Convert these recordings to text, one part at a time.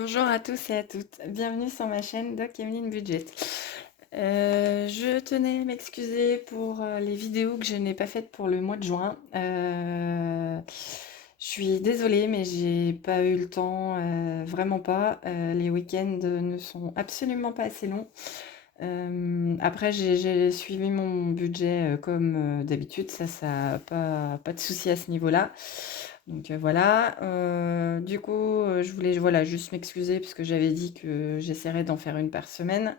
Bonjour à tous et à toutes, bienvenue sur ma chaîne Doc Emeline Budget. Je tenais à m'excuser pour les vidéos que je n'ai pas faites pour le mois de juin. Je suis désolée, mais j'ai pas eu le temps, vraiment pas. Les week-ends ne sont absolument pas assez longs. Après, j'ai suivi mon budget comme d'habitude, ça pas de souci à ce niveau-là. Donc voilà, du coup, je voulais voilà, juste m'excuser parce que j'avais dit que j'essaierais d'en faire une par semaine.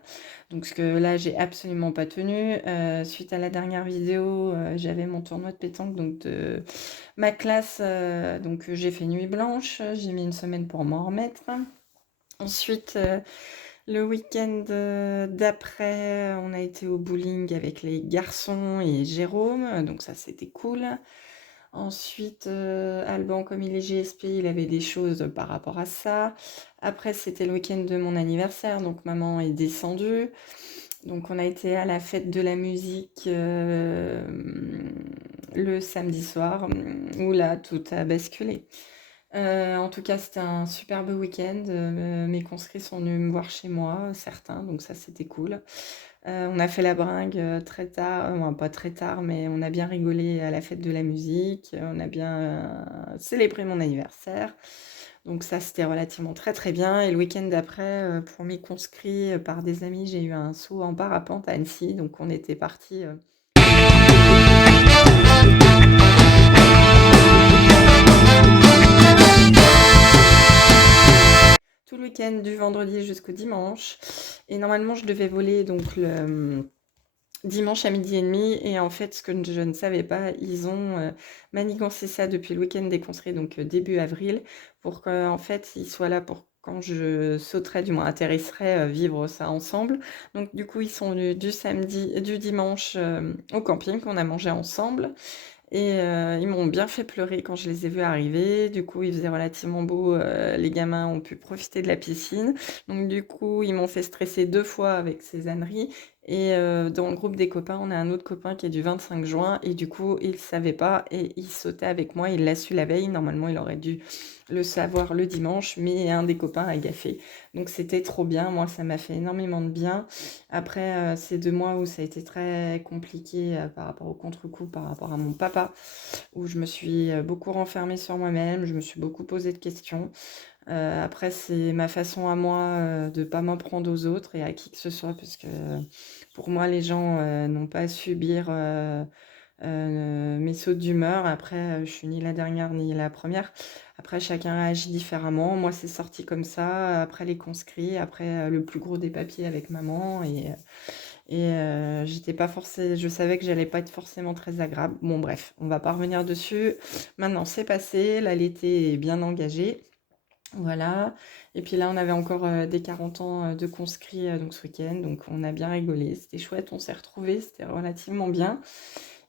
Donc ce que là, j'ai absolument pas tenu. Suite à la dernière vidéo, j'avais mon tournoi de pétanque donc de ma classe, donc j'ai fait nuit blanche. J'ai mis une semaine pour m'en remettre. Ensuite, le week-end d'après, on a été au bowling avec les garçons et Jérôme, donc ça c'était cool. Ensuite, Alban, comme il est GSP, il avait des choses par rapport à ça. Après, c'était le week-end de mon anniversaire, donc maman est descendue. Donc on a été à la fête de la musique le samedi soir, où là, tout a basculé. En tout cas, c'était un superbe week-end. Mes conscrits sont venus me voir chez moi, certains, donc ça c'était cool. On a fait la bringue très tard, enfin, pas très tard, mais on a bien rigolé à la fête de la musique. On a bien célébré mon anniversaire. Donc ça, c'était relativement très très bien. Et le week-end d'après, pour mes conscrits par des amis, j'ai eu un saut en parapente à Annecy. Donc on était partis. Tout le week-end du vendredi jusqu'au dimanche. Et normalement, je devais voler donc le dimanche à midi et demi. Et en fait, ce que je ne savais pas, ils ont manigancé ça depuis le week-end des conscrits, donc début avril, pour qu'en fait, ils soient là pour quand je sauterai, du moins atterrisserai, vivre ça ensemble. Donc du coup, ils sont venus du samedi, du dimanche au camping qu'on a mangé ensemble. Et ils m'ont bien fait pleurer quand je les ai vus arriver. Du coup, il faisait relativement beau, les gamins ont pu profiter de la piscine. Donc du coup, ils m'ont fait stresser 2 fois avec ces âneries et dans le groupe des copains, on a un autre copain qui est du 25 juin et du coup, il savait pas et il sautait avec moi. Il l'a su la veille. Normalement, il aurait dû le savoir le dimanche, mais un des copains a gaffé. Donc c'était trop bien. Moi, ça m'a fait énormément de bien. Après, ces 2 mois où ça a été très compliqué, par rapport au contre-coup, par rapport à mon papa, où je me suis, beaucoup renfermée sur moi-même, je me suis beaucoup posé de questions. Après c'est ma façon à moi, de pas m'en prendre aux autres et à qui que ce soit parce que, pour moi les gens, n'ont pas à subir, mes sautes d'humeur. Après, je suis ni la dernière ni la première. Après chacun réagit différemment. Moi c'est sorti comme ça, après les conscrits, après, le plus gros des papiers avec maman et j'étais pas forcé je savais que j'allais pas être forcément très agréable. Bon bref, on va pas revenir dessus. Maintenant c'est passé, là l'été est bien engagé. Voilà. Et puis là on avait encore, des 40 ans, de conscrits, donc ce week-end, donc on a bien rigolé. C'était chouette, on s'est retrouvés, c'était relativement bien.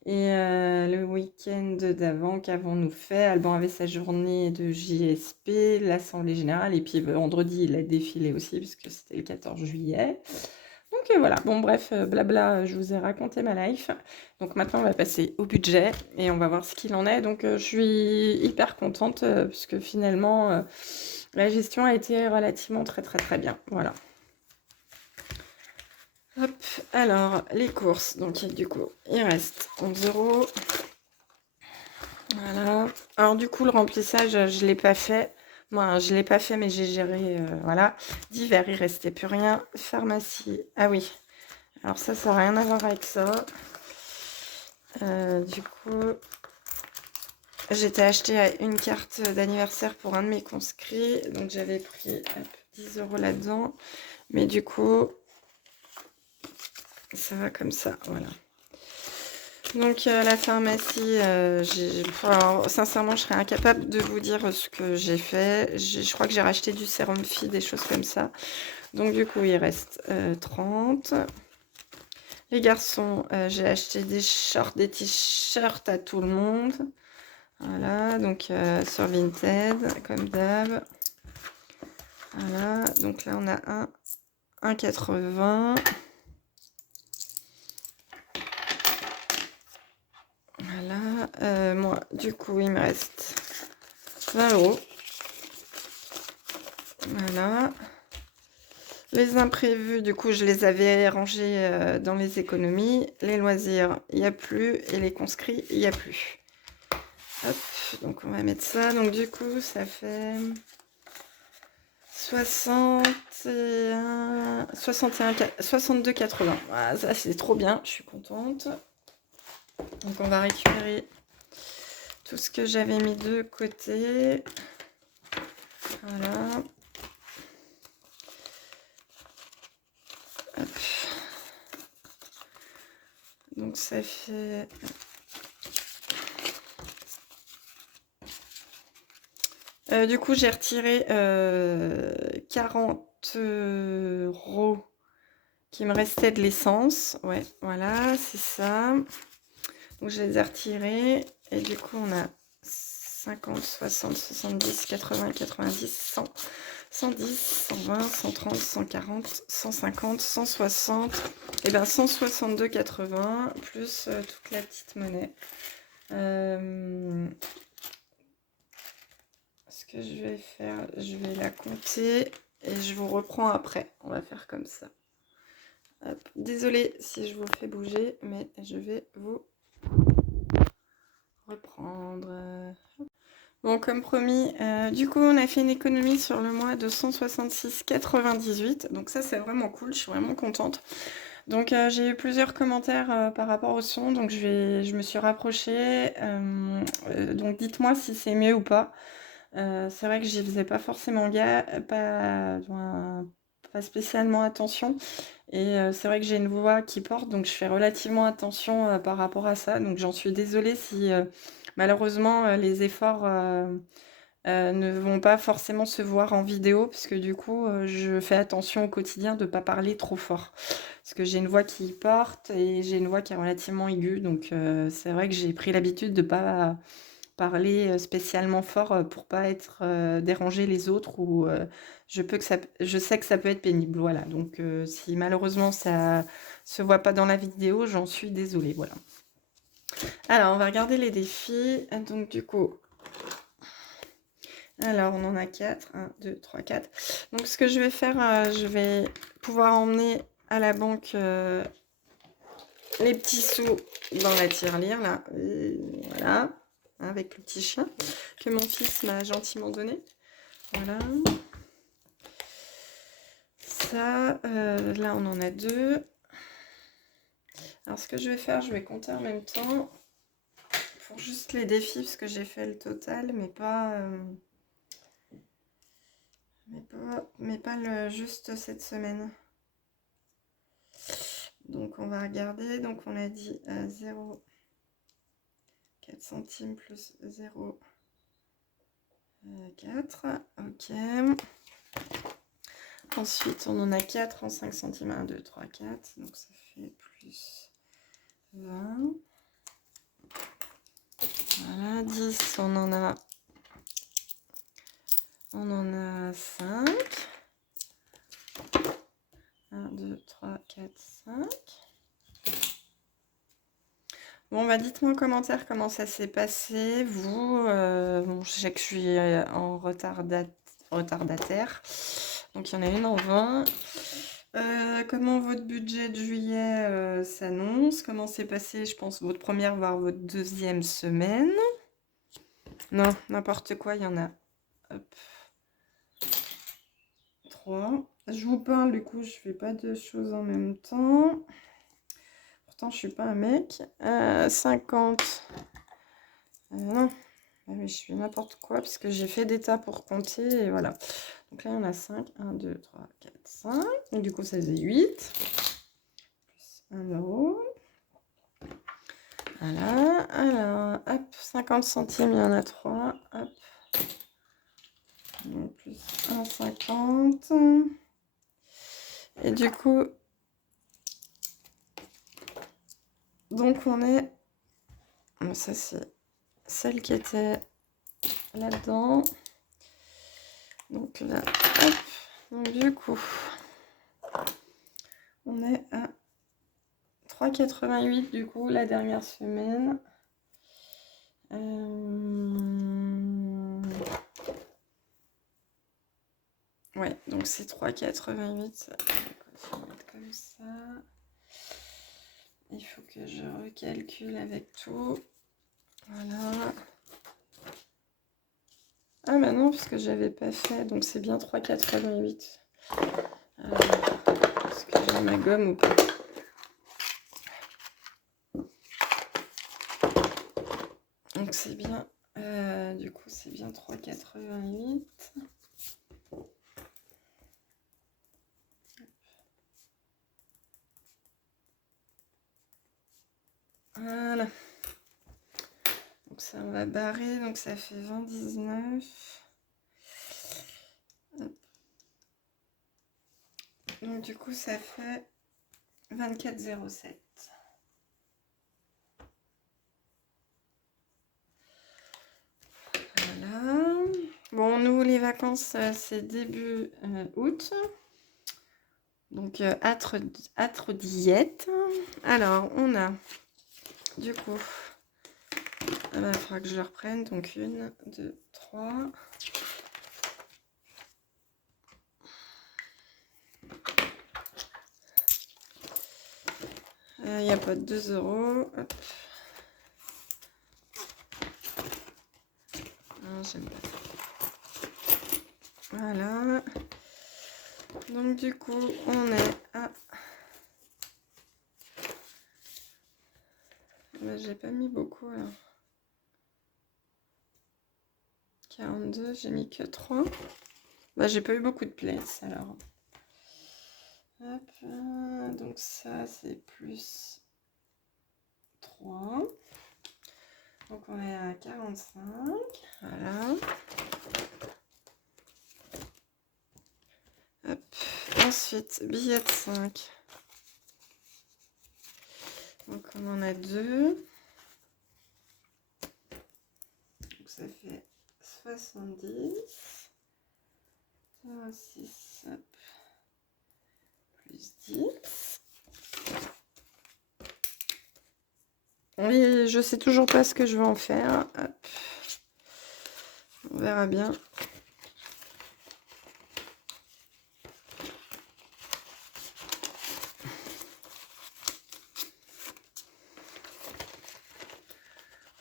Et le week-end d'avant, qu'avons-nous fait? Alban avait sa journée de JSP, l'Assemblée générale, et puis vendredi il a défilé aussi puisque c'était le 14 juillet. Donc voilà, bon bref, blabla, je vous ai raconté ma life. Donc maintenant on va passer au budget et on va voir ce qu'il en est. Donc je suis hyper contente puisque finalement la gestion a été relativement très très très bien. Voilà. Hop, alors les courses, donc du coup il reste 11 €. Voilà. Alors du coup le remplissage, je l'ai pas fait. Moi, je l'ai pas fait, mais j'ai géré, voilà. Divers, il restait plus rien. Pharmacie, ah oui. Alors ça n'a rien à voir avec ça. Du coup, j'étais acheté une carte d'anniversaire pour un de mes conscrits. Donc j'avais pris 10 € là-dedans. Mais du coup, ça va comme ça, voilà. Donc la pharmacie, alors, sincèrement, je serais incapable de vous dire ce que j'ai fait. Je crois que j'ai racheté du sérum Phi, des choses comme ça. Donc du coup, il reste 30. Les garçons, j'ai acheté des shorts, des t-shirts à tout le monde. Voilà, donc sur Vinted, comme d'hab. Voilà, donc là on a un 1,80. Voilà, moi, du coup, il me reste 20 €. Voilà. Les imprévus, du coup, je les avais rangés dans les économies. Les loisirs, il n'y a plus. Et les conscrits, il n'y a plus. Hop, donc on va mettre ça. Donc du coup, ça fait 61, 62,80. Voilà, ça c'est trop bien, je suis contente. Donc on va récupérer tout ce que j'avais mis de côté. Voilà. Hop. Donc ça fait... du coup, j'ai retiré 40 € qui me restait de l'essence. Ouais, voilà, c'est ça. Donc je les ai retirés. Et du coup, on a 50, 60, 70, 80, 90, 100, 110, 120, 130, 140, 150, 160. Et bien 162,80 plus toute la petite monnaie. Ce que je vais faire, je vais la compter et je vous reprends après. On va faire comme ça. Hop. Désolée si je vous fais bouger, mais je vais vous reprendre. Bon, comme promis, du coup, on a fait une économie sur le mois de 166,98. Donc ça, c'est vraiment cool. Je suis vraiment contente. Donc j'ai eu plusieurs commentaires par rapport au son. Donc je me suis rapprochée. Donc dites-moi si c'est mieux ou pas. C'est vrai que j'y faisais pas forcément pas spécialement attention. Et c'est vrai que j'ai une voix qui porte, donc je fais relativement attention par rapport à ça. Donc j'en suis désolée si malheureusement les efforts ne vont pas forcément se voir en vidéo, parce que du coup je fais attention au quotidien de ne pas parler trop fort. Parce que j'ai une voix qui porte et j'ai une voix qui est relativement aiguë. Donc c'est vrai que j'ai pris l'habitude de ne pas parler spécialement fort pour pas être déranger les autres ou je sais que ça peut être pénible. Voilà. Donc si malheureusement ça se voit pas dans la vidéo, j'en suis désolée. Voilà. Alors on va regarder les défis. Donc du coup, alors on en a 4. 1, 2, 3, 4. Donc ce que je vais faire, je vais pouvoir emmener à la banque les petits sous dans la tirelire là. Voilà. Avec le petit chien que mon fils m'a gentiment donné. Voilà. Ça, là on en a 2. Alors ce que je vais faire, je vais compter en même temps pour juste les défis, parce que j'ai fait le total, mais pas juste cette semaine. Donc on va regarder. Donc on a dit 0,4 centimes plus 0,4. Ok. Ensuite, on en a 4 en 5 centimes. 1, 2, 3, 4. Donc ça fait plus 20. Voilà, 10, on en a 5. 1, 2, 3, 4, 5. Bon, bah dites-moi en commentaire comment ça s'est passé, vous. Bon, je sais que je suis en retardataire. Donc, il y en a une en 20. Comment votre budget de juillet s'annonce? Comment s'est passé, je pense, votre première, voire votre deuxième semaine? Non, n'importe quoi, il y en a. Hop. 3. Je vous parle, du coup, je fais pas deux choses en même temps. Pourtant, je suis pas un mec. 50. Non. Ah oui, je fais n'importe quoi parce que j'ai fait des tas pour compter et voilà. Donc là, il y en a 5. 1, 2, 3, 4, 5. Donc du coup, ça faisait 8. Plus 1 euro. Voilà. Alors, hop, 50 centimes, il y en a 3. Hop. Donc, plus 1,50. Et du coup, donc on est... Ça, c'est celle qui était là-dedans. Donc là, hop. Donc du coup, on est à 3,88 du coup la dernière semaine. Ouais, donc c'est 3,88. Je vais mettre comme ça. Il faut que je recalcule avec tout. Voilà. Ah bah non, parce que j'avais pas fait, donc c'est bien 3,88. Est-ce que j'ai ma gomme ou pas? Donc c'est bien, du coup c'est bien 3,88. Voilà. Donc ça on va barrer, donc ça fait 20,19. Donc du coup ça fait 24,07. Voilà. Bon, nous les vacances c'est début août. Donc âtre diète. Alors on a du coup, il faudra que je le reprenne. Donc 1, 2, 3. Il n'y a pas de 2 euros. Hop. Non, j'aime pas ça. Voilà. Donc du coup, on est à... Bah, j'ai pas mis beaucoup alors. 42, j'ai mis que 3. Bah, j'ai pas eu beaucoup de place alors. Hop, donc ça c'est plus 3. Donc on est à 45. Voilà. Hop. Ensuite, billet de 5. Donc on en a 2. Donc ça fait 70. 6, hop. Plus 10. Oui, je sais toujours pas ce que je vais en faire. Hop. On verra bien.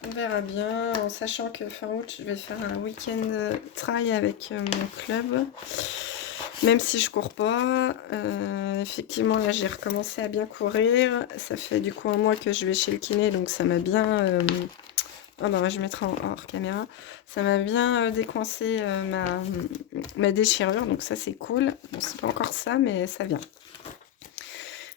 On verra bien, en sachant que fin août, je vais faire un week-end trail avec mon club. Même si je cours pas, effectivement là j'ai recommencé à bien courir. Ça fait du coup un mois que je vais chez le kiné, donc ça m'a bien... Oh bah je mettrai en hors caméra. Ça m'a bien décoincé ma déchirure, donc ça c'est cool. Bon, c'est pas encore ça, mais ça vient.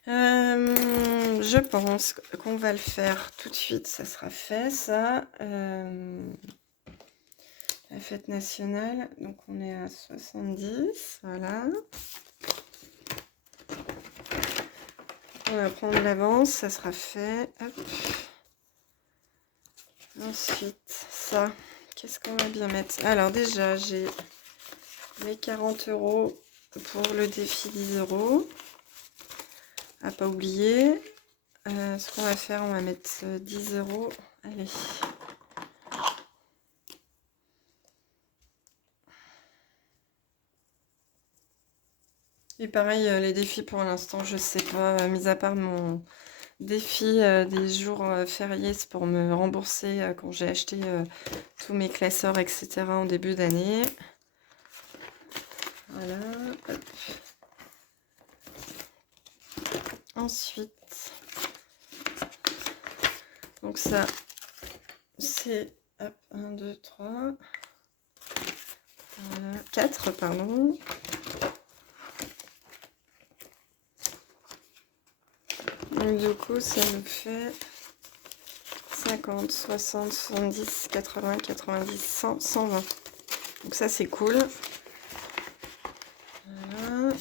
Je pense qu'on va le faire tout de suite, ça sera fait ça. La fête nationale, donc on est à 70, voilà. On va prendre l'avance, ça sera fait. Hop. Ensuite, ça, qu'est-ce qu'on va bien mettre? Alors déjà, j'ai mes 40 euros pour le défi 10 euros. À pas oublier. Ce qu'on va faire, on va mettre 10 euros. Allez. Et pareil, les défis pour l'instant, je sais pas, mis à part mon défi des jours fériés, c'est pour me rembourser quand j'ai acheté tous mes classeurs, etc. en début d'année. Voilà. Hop. Ensuite, donc ça, c'est 1, 2, 3, 4, pardon. Donc du coup, ça nous fait 50, 60, 70, 80, 90, 100, 120. Donc ça, c'est cool. Voilà.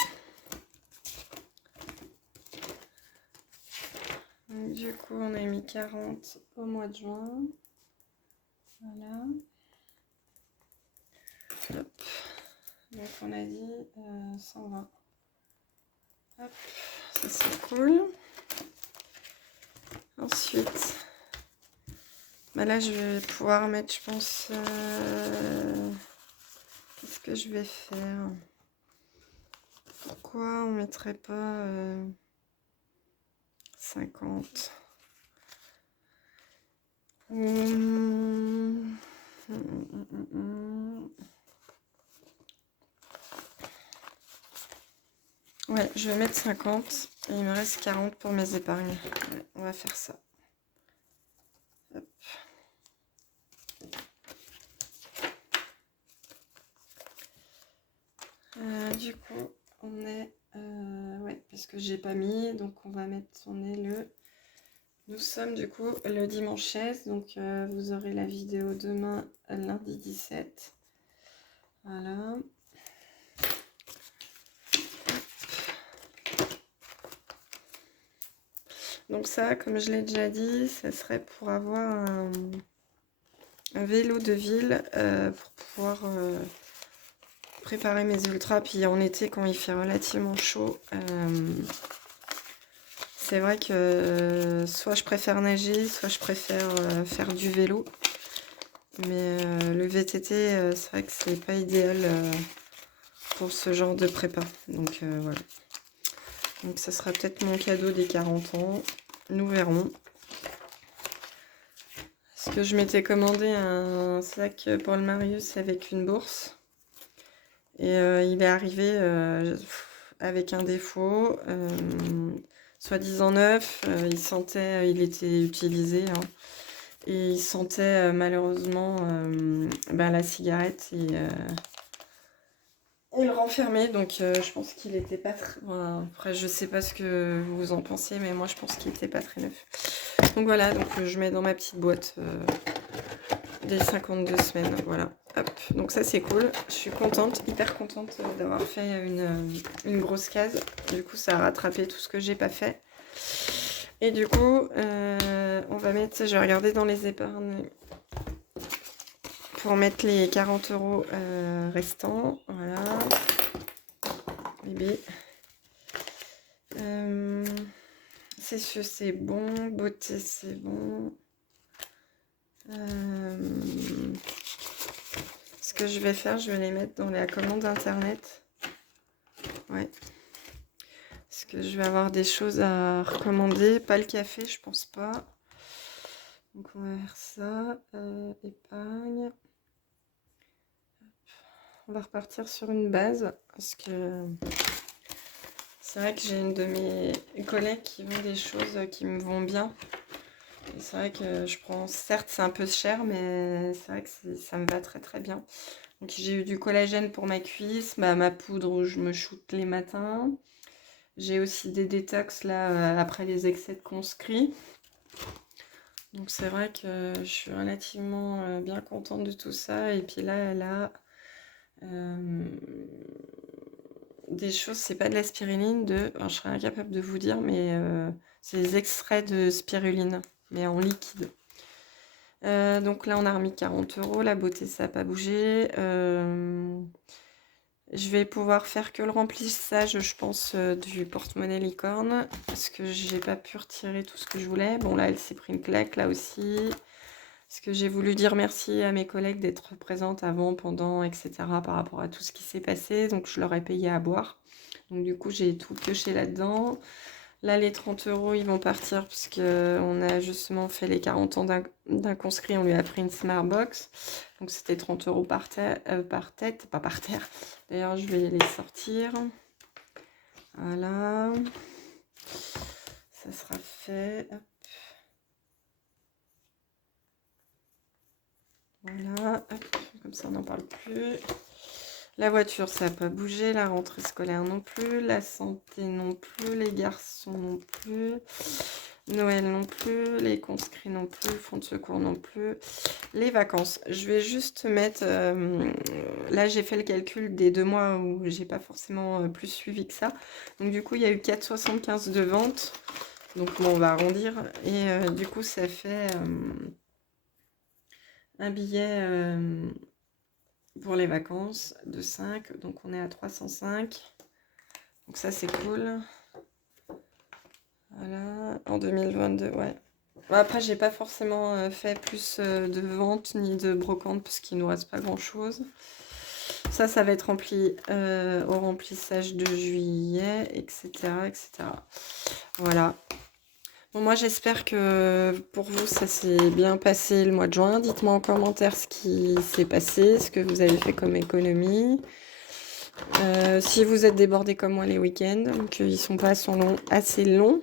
Donc, du coup, on a mis 40 au mois de juin. Voilà. Hop. Donc on a dit 120. Hop. Ça, c'est cool. Ensuite, bah là, je vais pouvoir mettre, je pense... Qu'est-ce que je vais faire? pourquoi on mettrait pas 50? Ouais, je vais mettre 50 et il me reste 40 pour mes épargnes. Ouais, on va faire ça. Hop. Du coup, on est... ouais, parce que j'ai pas mis, donc on va mettre... On est le... Nous sommes du coup le dimanche 16, donc vous aurez la vidéo demain, lundi 17. Voilà. Donc ça, comme je l'ai déjà dit, ça serait pour avoir un vélo de ville pour pouvoir préparer mes ultras. Puis en été, quand il fait relativement chaud, c'est vrai que soit je préfère nager, soit je préfère faire du vélo. Mais le VTT, c'est vrai que c'est pas idéal pour ce genre de prépa. Donc voilà. Donc ça sera peut-être mon cadeau des 40 ans. Nous verrons. Parce que je m'étais commandé un sac pour le Marius avec une bourse. Et il est arrivé avec un défaut. Soi-disant neuf. Il sentait, il était utilisé. Hein, et il sentait malheureusement la cigarette et le renfermer. Donc je pense qu'il était pas très... Voilà. Après je sais pas ce que vous en pensez, mais moi je pense qu'il était pas très neuf. Donc voilà, donc je mets dans ma petite boîte des 52 semaines. Voilà. Hop. Donc ça c'est cool. Je suis contente, hyper contente d'avoir fait une grosse case. Du coup ça a rattrapé tout ce que j'ai pas fait. Et du coup, on va mettre, je vais regarder dans les épargnes pour mettre les 40 € restants. Voilà. Bébé. C'est c'est bon. Beauté, c'est bon. Ce que je vais faire, je vais les mettre dans la commande internet. Ouais. Parce que je vais avoir des choses à recommander. Pas le café, je pense pas. Donc on va faire ça. Épargne. On va repartir sur une base. Parce que c'est vrai que j'ai une de mes collègues qui vend des choses qui me vont bien. Et c'est vrai que je prends, certes c'est un peu cher, mais c'est vrai que ça me va très très bien. Donc j'ai eu du collagène pour ma cuisse, ma poudre où je me shoote les matins. J'ai aussi des détox là après les excès de conscrit. Donc c'est vrai que je suis relativement bien contente de tout ça. Et puis là elle a des choses, c'est pas de la spiruline, alors je serais incapable de vous dire, mais c'est des extraits de spiruline, mais en liquide. Donc là on a remis 40 €, la beauté ça n'a pas bougé. Je vais pouvoir faire que le remplissage, je pense, du porte-monnaie licorne, parce que j'ai pas pu retirer tout ce que je voulais. Bon là elle s'est pris une claque là aussi. Parce que j'ai voulu dire merci à mes collègues d'être présentes avant, pendant, etc. par rapport à tout ce qui s'est passé. Donc je leur ai payé à boire. Donc du coup j'ai tout pioché là-dedans. Là les 30 € ils vont partir puisque on a justement fait les 40 ans d'un conscrit. On lui a pris une Smart Box. Donc c'était 30 € par tête, pas par terre. D'ailleurs je vais les sortir. Voilà. Ça sera fait. Hop. Voilà, hop, comme ça on n'en parle plus. La voiture, ça n'a pas bougé. La rentrée scolaire non plus. La santé non plus. Les garçons non plus. Noël non plus. Les conscrits non plus. Fonds de secours non plus. Les vacances. Je vais juste mettre... là, j'ai fait le calcul des 2 mois où j'ai pas forcément plus suivi que ça. Donc du coup, il y a eu 4,75 de vente. Donc bon, on va arrondir. Et du coup, ça fait... un billet pour les vacances de 5, donc on est à 305. Donc ça c'est cool. Voilà, en 2022, ouais. Bon, après j'ai pas forcément fait plus de ventes ni de brocantes parce qu'il nous reste pas grand chose. Ça va être rempli au remplissage de juillet, etc., etc. Voilà. Bon, moi, j'espère que pour vous, ça s'est bien passé le mois de juin. Dites-moi en commentaire ce qui s'est passé, ce que vous avez fait comme économie. Si vous êtes débordé comme moi les week-ends, qu'ils sont pas assez longs.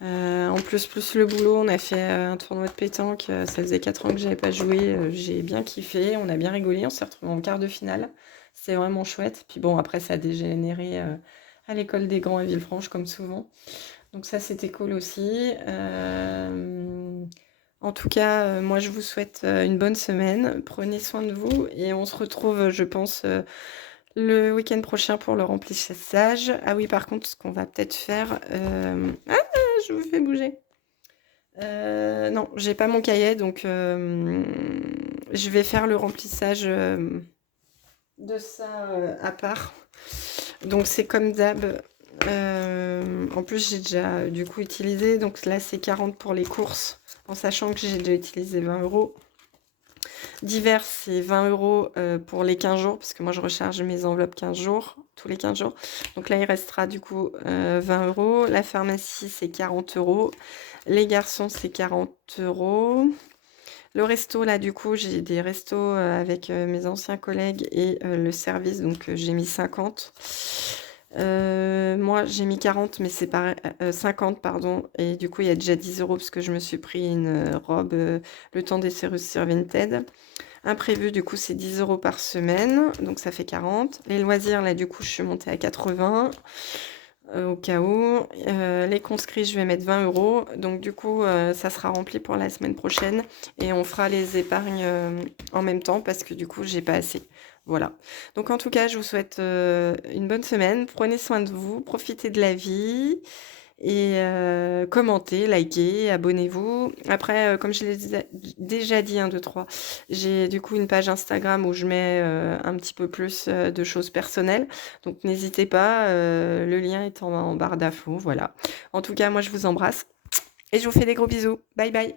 En plus le boulot, on a fait un tournoi de pétanque. Ça faisait 4 ans que j'avais pas joué. J'ai bien kiffé, on a bien rigolé. On s'est retrouvés en quart de finale. C'était vraiment chouette. Puis bon, après, ça a dégénéré à l'école des grands à Villefranche, comme souvent. Donc ça, c'était cool aussi. En tout cas, moi, je vous souhaite une bonne semaine. Prenez soin de vous et on se retrouve, je pense, le week-end prochain pour le remplissage. Ah oui, par contre, ce qu'on va peut-être faire... Ah, je vous fais bouger. Non, j'ai pas mon cahier, donc je vais faire le remplissage de ça à part. Donc c'est comme d'hab. En plus, j'ai déjà du coup utilisé. Donc là, c'est 40 pour les courses, en sachant que j'ai déjà utilisé 20 euros. Divers, c'est 20 euros pour les 15 jours, parce que moi, je recharge mes enveloppes 15 jours, tous les 15 jours. Donc là, il restera du coup 20 euros. La pharmacie, c'est 40 euros. Les garçons, c'est 40 euros. Le resto, là, du coup, j'ai des restos avec mes anciens collègues et le service, donc j'ai mis 50. Moi, j'ai mis 40, mais c'est pareil, 50, pardon. Et du coup, il y a déjà 10 euros parce que je me suis pris une robe le temps des Cyrus sur Vinted. Imprévu, du coup, c'est 10 euros par semaine, donc ça fait 40. Les loisirs, là, du coup, je suis montée à 80 au cas où. Les conscrits, je vais mettre 20 euros. Donc, du coup, ça sera rempli pour la semaine prochaine. Et on fera les épargnes en même temps parce que du coup, j'ai pas assez. Voilà. Donc, en tout cas, je vous souhaite une bonne semaine. Prenez soin de vous, profitez de la vie. Et commentez, likez, abonnez-vous. Après, comme je l'ai déjà dit, 1, 2, 3, j'ai du coup une page Instagram où je mets un petit peu plus de choses personnelles. Donc n'hésitez pas, le lien est en barre d'infos, voilà. En tout cas, moi je vous embrasse et je vous fais des gros bisous. Bye bye.